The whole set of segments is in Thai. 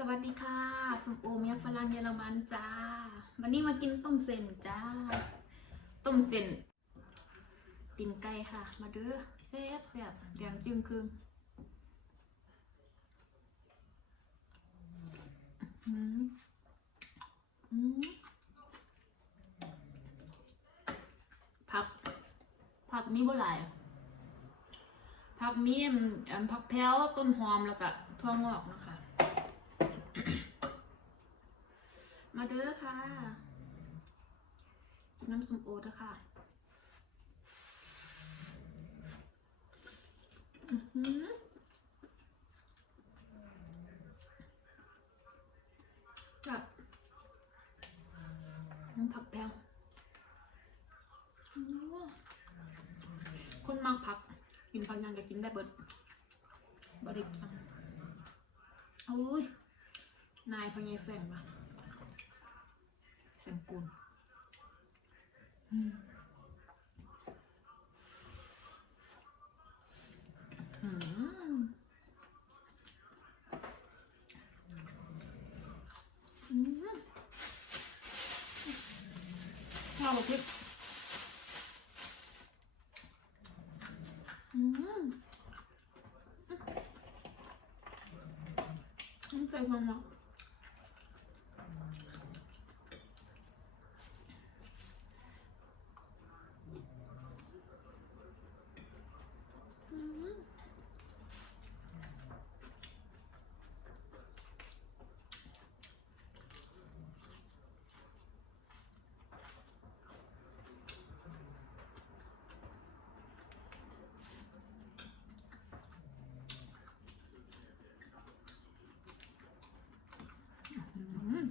สวัสดีค่ะสุโอเมียฝรั่งเยอรมันจ้า วันนี้มากินต้มเส้นจ้า ต้มเส้นตีนไก่ค่ะ มาเด้อแซ่บแซ่บแดงจึงครึ่งอืมอืมผักผักมีบ่หลายผักมีผักแพ้วต้นหอมแล้วก็ถั่วงอกนะคะ มา เด้อค่ะน้ำส้มโอเด้อค่ะอื้อหือแบน้ำผักแพงคนมักผัก กินผักยังก็กินได้เบิดบริกรรมโอ้ย นายพญายแฟนวะ แซมกุลอืมอืมอืมข้าวพริกอืมอืมใส่ความรักอืมอืม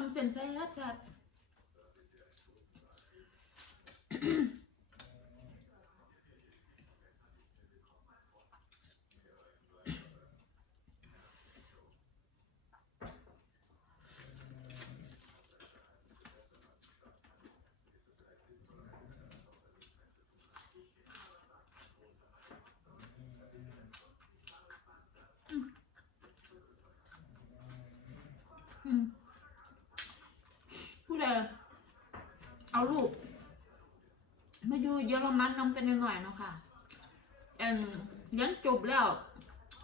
น้ำเส้นแซ่บแซ่บอืมผู้ใด เอาลูกมาอยู่เยอรมันน้องเป็นหน่อยๆเนาะค่ะเอ็นเรียนจบแล้ว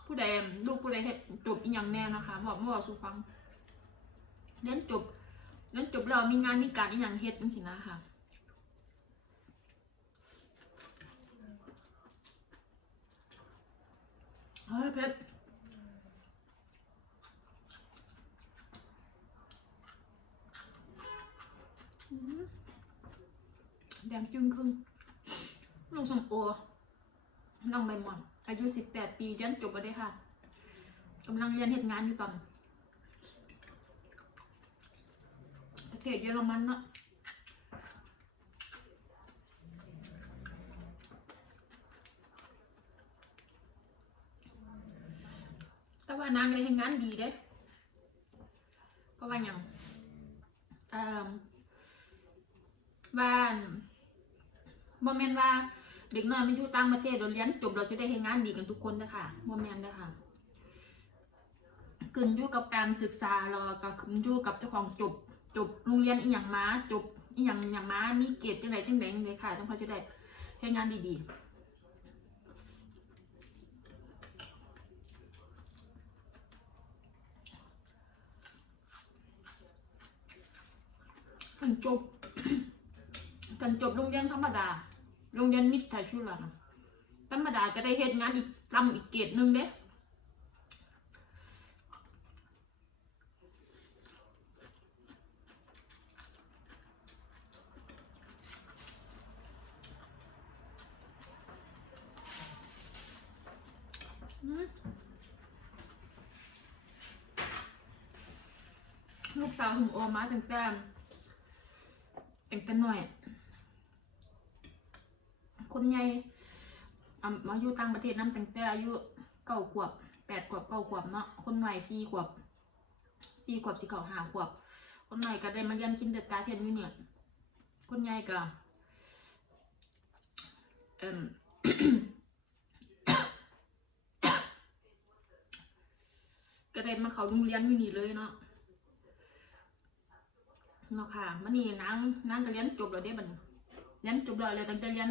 ผู้ใดลูกผู้ใดเฮ็ดจบอีหยังแน่นะคะบอกมาบอกสู่ฟังเรียนจบเรียนจบแล้วมีงานมีการอีหยังเฮ็ดจังซี่นะค่ะเฮ้ยเพชรอื้อหือแดงจึงครึ่งลูกสมโอน้องใบหมอนอายุสิบแปดปีเรียนจบมาได้ค่ะกำลังเรียนเหตุงานอยู่ตอนประเทศเยอรมันเนาะแต่ว่านางไม่ได้เห็นงานดีเด้เพราะว่าอย่างบ้าน บ่แม่นว่าเด็กน้อยมันอยู่ต่างประเทศเราเรียนจบเราจะได้เฮ็ดงานดีกันทุกคนนะคะบ่แม่นเด้อค่ะขึ้นอยู่กับการศึกษาแล้วก็ขึ้นอยู่กับเจ้าของจบ จบโรงเรียนอีหยังมาจบอีหยังหยังมามีเกียรดจังไดจังไดจังไดค่ะจังพอจะได้เฮ็ดงานดีๆกันจบกันจบโรงเรียนธรรมดา โรงเรียนมิตรทายชุลาธรรมดาก็ได้เห็นงานอีกลำอีกเกตหนึ่งเด้ลูกสาวหุ่มโอมาตั้งแต่ตั้งกันหน่อย คนใหญ่อะมาอยู่ต่างประเทศน้ำตั้งแต่อายุเก้าขวบแปดขวบเก้าขวบเนาะคนหน่อยสี่ขวบสี่ขวบสี่เก้าห้าขวบ คนหน่อยก็ได้มาเรียนกินเด็กการเทียนอยู่เนี่ยคนใหญ่ก็เอิ่มก็ได้มาเขาโรงเรียนอยู่นี่เลยเนาะเนาะค่ะมันนี่นางนางก็เรียนจบแล้วเด้บันเรียนจบแล้วเลยตั้งแต่เรียน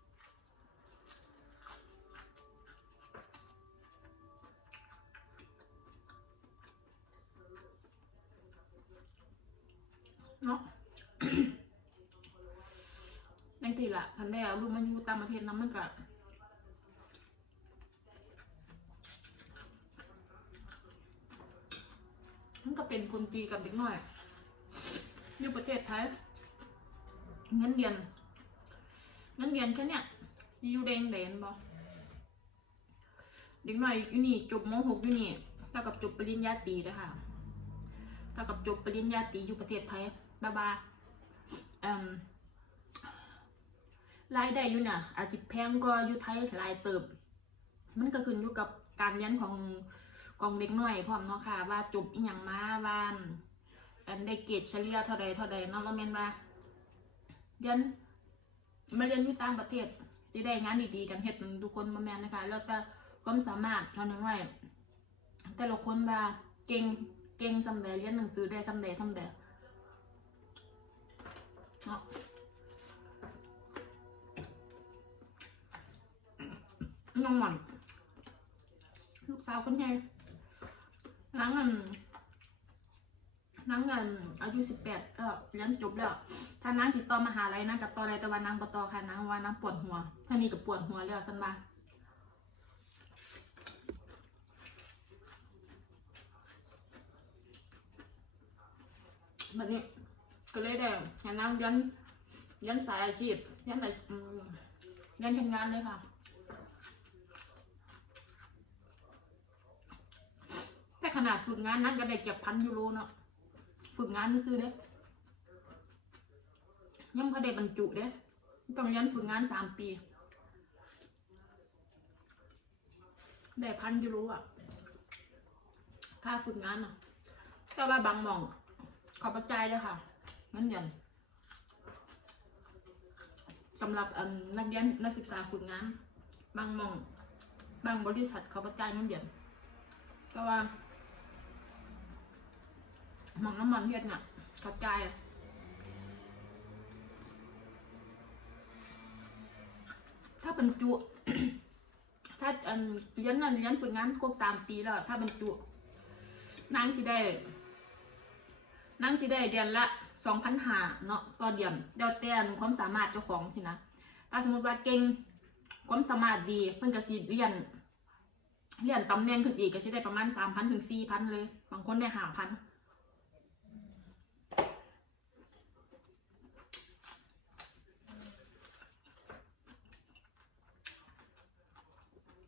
ลูกมันอยู่ต่างประเทศน้ำมันก็มันก็เป็นคนตีกับเด็กน้อยอยู่ประเทศไทยเงินเดือนเงินเดือนแค่เนี้ยอยู่แดงแดนบอเด็กน้อยอยู่นี่จบม .6 อยู่นี่เท่ากับจบปริญญาตรีนะคะเท่ากับจบปริญญาตรีอยู่ประเทศไทยบาบาเอ่ม รายได้อยู่น่ะ อาจจะแพงกว่าอยู่ไทยหลายเติบ มันก็ขึ้นอยู่กับการเรียนของของเด็กน้อยพร้อมเนาะค่ะ ว่าจบอีหยังมาว่าอันได้เกรดเฉลี่ยเท่าใดเท่าใดเนาะว่าแม่นว่าเรียนมาเรียนอยู่ต่างประเทศสิได้งานดีๆกันเฮ็ดทุกคนบ่แม่นนะคะ แล้วแต่ความสามารถเท่านั้นไว้แต่ละคนว่าเก่งเก่งซำใดเรียนหนังสือได้ซำใดซำใดเนาะ น้องหม่อนลูกสาวคนใหญ่นางอันนางอันอายุสิบแปดก็เรียนจบแล้ว ถ้านางติดต่อมหาลัยนางกับต่อได้แต่ว่านางบ่ต่อค่ะนางว่านางปวดหัวท่านี้ก็ปวดหัวแล้วสันว่าแบบนี้ก็เลยได้ให้นางเรียนเรียนสายอาชีพเรียนอะไรเรียนทำงานเลยค่ะ แต่ ขนาดฝึกงานนั้นก็ได้เก็บพันยูโรเนาะฝึกงานซื้อเด้ยังพอได้บรรจุเด้ต้องเรียนฝึกงานสามปีได้พันยูโรอะค่าฝึกงานอะแต่ว่าบางหมองขอประจายเลยค่ะเงินเดือนสำหรับนักเรียนนักศึกษาฝึกงาน บางมอง บางบริษัทเขาประจายเงินเดือนแต่ว่า หมองน้ำมันเฮ็ดน่ะกระจายถ้าบรรจุ ถ้าอันเรียนนั่นเรียนฝึกงานครบสามปีแล้ว ถ้าบรรจุนางสิได้นางสิได้เดือนละสองพันหาเนาะต่อเดือนเดี๋ยวแต่ความสามารถเจ้าของสินะถ้าสมมติว่าเก่งความสามารถดีเพิ่นก็สิเรียนเรียนตำแหน่งขึ้นอีกก็สิได้ประมาณสามพันถึงสี่พันเลย บางคนได้ห้าพัน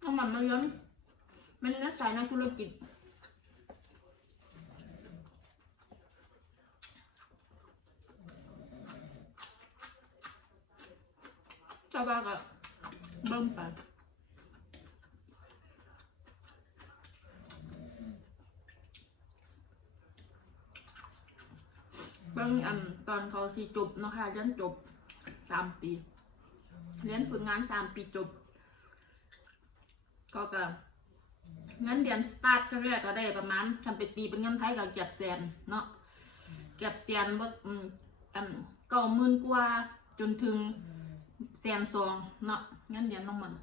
เอา มันมาเลี้ยงมันนักสายนักธุรกิจชาวบ้านก็เบิ่มไปเบิ่งอันตอนเขาสิจบเนาะค่ะเรียนจบสามปี เรียนฝึกงานสามปีจบ ก็ก็เงินเดือนสตาร์ทครั้งแรกก็ได้ประมาณทำเป็นปีเป็นเงินไทยก็เก็บแสนเนาะเก็บแสนบ่อืมอันเก้าหมื่นกว่าจนถึงแสนสองเนาะเงินเดือนน้องมัน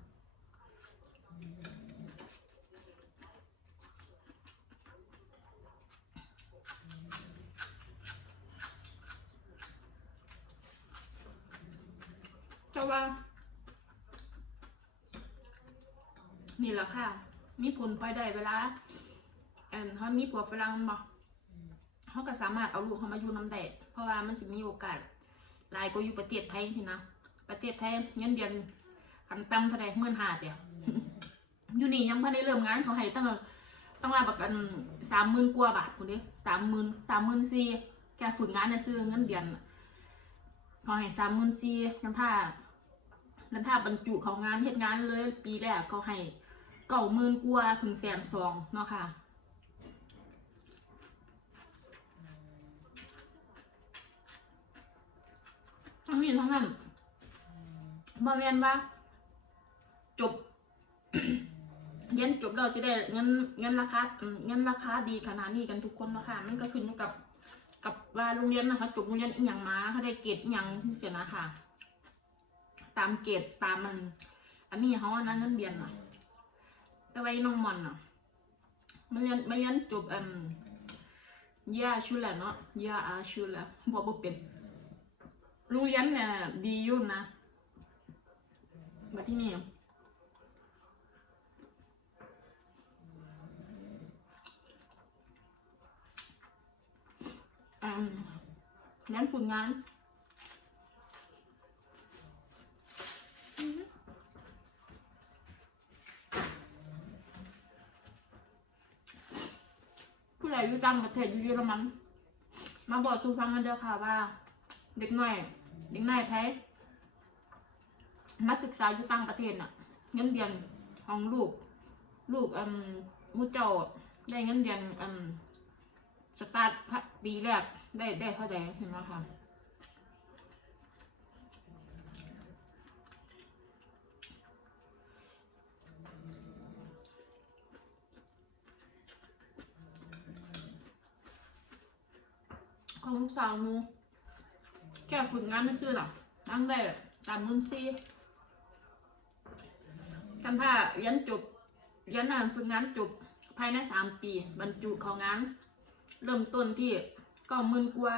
แต่ว่า นี่แหละค่ะ มีผลพลอยได้เวลาอันเขามีผัวฝรั่งบ่เขาก็สามารถเอาลูกเขามาอยู่น้ำได้เพราะว่ามันจะมีโอกาสหลายก็อยู่ประเทศไทยสินะประเทศไทยเงินเดือนคันต่ำเท่าไรหมื่นห้าเดียวอยู่นี่ยังไม่ได้เริ่มงานเขาให้ตั้งแต่ตั้งแต่ประกันสามหมื่นกว่าบาทคนเดียวสามหมื่นสามหมื่นสี่แกฝึกงานเนี่ยซื้อเงินเดือนเขาให้สามหมื่นสี่น้ำท่าน้ำท่าบรรจุเขางานเฮ็ดงานเลย ปีแรกเขาให้ เก้าหมื่นกว่าถึงแสนสองเนาะค่ะทั้งนี้ทั้งนั้นบอเรียนว่า จบเรียนจบเราจะได้เงินเงินราคาเงินราคาดีขนาดนี้กันทุกคนเนาะคะมันก็ขึ้นอยู่กับกับว่าโรงเรียนนะคะจบโรงเรียนอีหยังมาเขาได้เกรดอีหยังเสียนะค่ะ ตามเกรดตามมัน อันนี้เขาอันนั้นเงินเดือนน่ะ แต่ไว้น้องมอนน่ะ มันเรียนมันเรียนจบอืมยาชุแลเนาะยาอาชุแลบอกบ่เป็นโรงเรียนเนี่ยดีอยู่นะมาที่นี่อืมงานฝึกงานอือฮึผู้ใหญ่ อยู่ต่างประเทศอยู่เยอรมัน มาบอกชูฟังกันเด้อค่ะว่า เด็กน้อย เด็กน้อยไทยมาศึกษาอยู่ต่างประเทศน่ะ เงินเดือนของลูก ลูกอืมมุเจ้าได้เงินเดือนอืมสตาร์ทปีแรกได้ได้เท่าไหร่เห็นไหมคะ ของลูกสาวหนูแค่ฝึกงานไม่คือหรอตั้งได้ตามมือซีกันถ้าเรียนจบเรียนงานฝึกงานจบภายในสามปี บรรจุของงาน เริ่มต้นที่ก็มื่นกว่า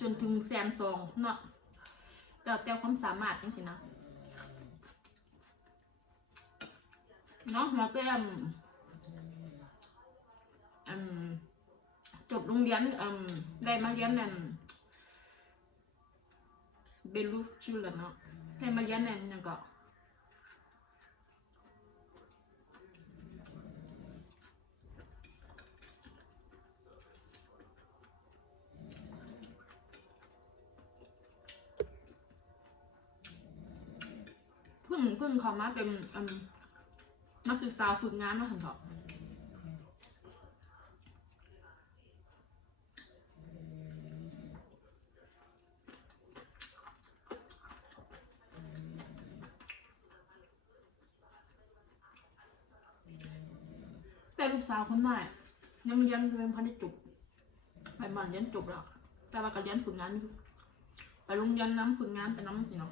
จนถึงแสนสองเนาะแล้วแต่ความสามารถจังสินะเนาะหมอเต้มอืม จบโรงเรียนอืมได้มาเรียนนั่นเบลูชูลเนาะให้มาเรียนนั่นยังก็เพิ่งเพิ่งเขามาเป็นมนักศึกษาฝึกงานมาถึงเถอะ แต่ลูกสาวคนน้อยยังเรียนเรียนพันได้จบไปบ้านเรียนจบแล้ว แต่ว่าก็เรียนฝึกงานอยู่ไปโรงเรียนน้ำฝึกงานไปน้ำพี่น้อง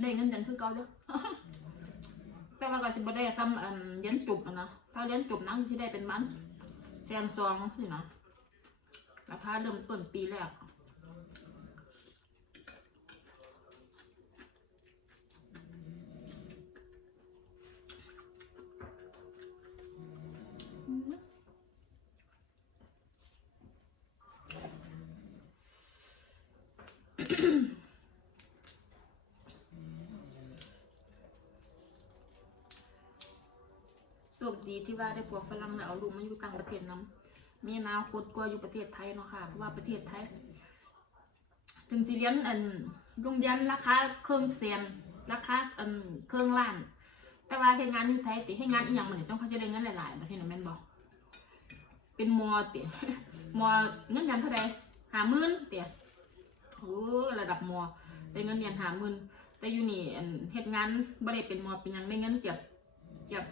ได้เงินเดือนคือเก่าเด้อแต่ว่าก็สิบ่ได้ซ้ำอันเรียนจบอะนะถ้าเรียนจบนั่งสิได้เป็นมันแสนสองสินะราคาเริ่มต้นปีแรก ที่ว่าได้พวกฝรั่งแล้วเอาลูกมาอยู่ต่างประเทศนํมีอนาคตกว่าอยู่ประเทศไทยเนาะค่ะเพราะว่าประเทศไทย ถึงสิเรียนอันโรงเรียนราคาเครื่องเสียนราคาอันเครื่องล้าน แต่ว่าเฮ็ดงานที่ไทยติเฮ็ดงานอีหยังมันนี่ต้องเขาสิได้เงินหลายๆประเทศนั้นแม่นบ่เป็นมอติมอเงินเดือนเท่าใด50,000ติโอ้ระดับมอได้เงินเดือน50,000แต่อยู่นี่เฮ็ดงานบ่ได้เป็นมอเป็นยังได้เงินเกือบเกือบ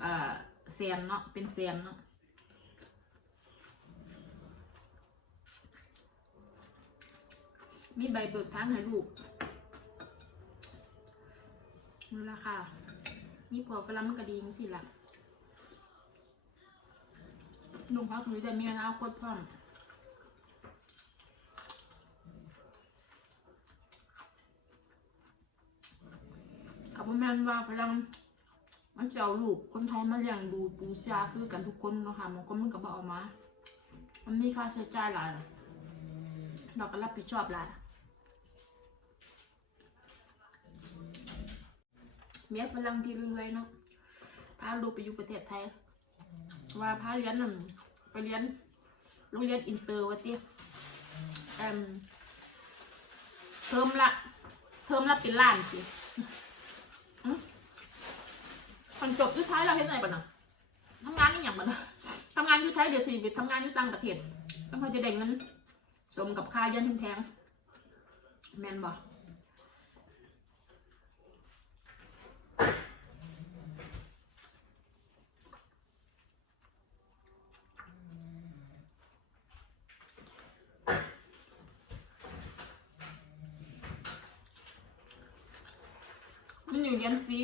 เอ่อแสนเนาะเป็นแสนเนาะมีใบเบิกทางให้ลูกนี่ละค่ะ มีผัวฝรั่งมันก็ดีจังสิละ่ะลุงพักหรือแต่เมีอนาคตพร้อมกับแม่นว่าฝรั่ง มันจะเอาลูกคนไทยมาเลี้ยงดูปูซาคือกันทุกคนเนาะค่ะบางคนมันก็บเอกมา มันมีค่าใช้จ่ายหลายเราก็รับผิดชอบหลายเมียฝรั่งที่รวยๆเนาะพาลูกไปอยู่ประเทศไทย ว่าพาเรียนหนั่นไปเรียนโรงเรียนอินเตอร์วะเตี้ยเอิ่มเทอมละเทอมละเป็นล้านสิ คนจบสุดท้ายเราเห็นอะไงบ้างนะทำงานนี่อย่างบ้างนทำงานอยู่ไทยเดี๋ยวสิไปทำงานยู่ต่างประเทศแล้วพอจะได้เงินสมกับค่าเรียนแพงแมนบ่มันอยู่เรียนฟรี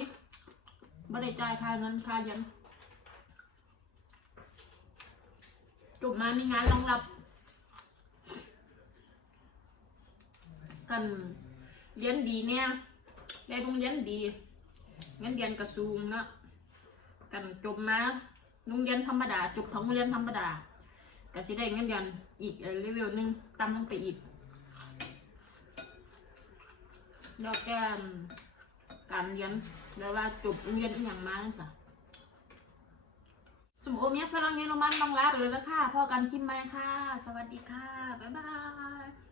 ไม่ได้จ่ายค่าเงินค่าเรียนจบมามีงานรองรับ กันเรียนดีเนี่ยได้โรงเรียนดีเงินเรียนกระสูงเนาะกันจบมาโรงเรียนธรรมดาจบของโรงเรียนธรรมดาก็สิได้เงินเดือนอีกเลเวลหนึ่งต่ำลงไปอีกแล้วแกการเรียน แล้วว่าจบโรงเรียนอีกอย่างมานั่นสิสมโอเมียฝรั่งเยอรมันต้องลาไปเลยแล้วค่ะพอกันคิมไหมค่ะ สวัสดีค่ะ บ๊ายบาย